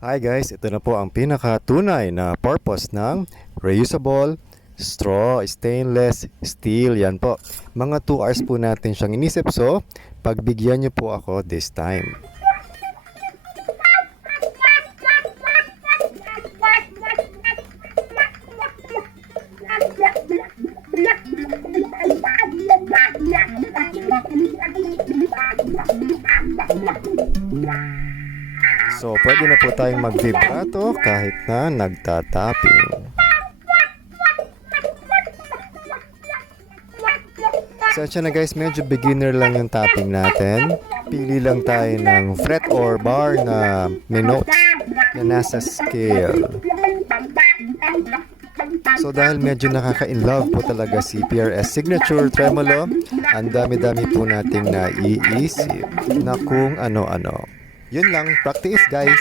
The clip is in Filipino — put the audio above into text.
Hi guys, ito na po ang pinakatunay na purpose ng reusable straw, stainless steel. Yan po. Mga 2 hours po natin siyang inisip. So, pagbigyan niyo po ako this time. So, pwede na po tayong mag-vibrato kahit na nagtatapping. Sensya na guys, medyo beginner lang yung tapping natin. Pili lang tayo ng fret or bar na may notes na nasa scale. So dahil medyo nakaka-inlove po talaga si PRS Signature Tremolo, ang dami-dami po nating naiisip na kung ano-ano. Yun lang, practice guys!